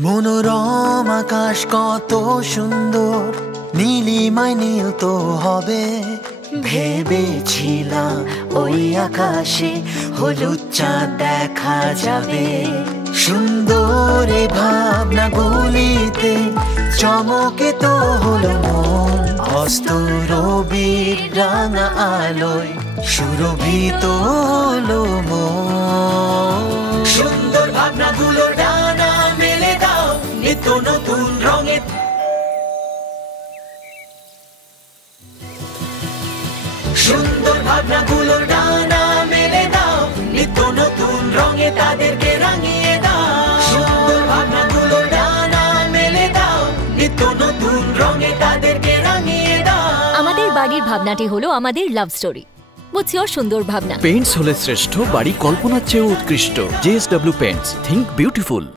মনোরম আকাশ কত সুন্দর, নীলিমায় নীল তো হবে। ভেবেছিলাম ওই আকাশে হলুদ চাঁদ দেখা যাবে। সুন্দর এই ভাবনাগুলিতে চমকে তো হলো মন। অস্ত রবির রাঙা আলোয় সুরভিত হলো মন। সুন্দর ভাবনাগুলো ডানা মেলে দাও, নিত্য নতুন রঙে। সুন্দর ভাবনাগুলো ডানা মেলে দাও, নিত্য নতুন রঙে তাদেরকে রাঙিয়ে দাও। সুন্দর ভাবনাগুলো ডানা মেলে দাও, নিত্য নতুন রঙে তাদেরকে রাঙিয়ে দাও। আমাদের বাড়ির ভাবনাটি হলো আমাদের লাভ স্টোরি। বুঝছি ওর সুন্দর ভাবনা। পেইন্টস হলে শ্রেষ্ঠ, বাড়ি কল্পনার চেয়েও উৎকৃষ্ট। JSW Paints, think beautiful.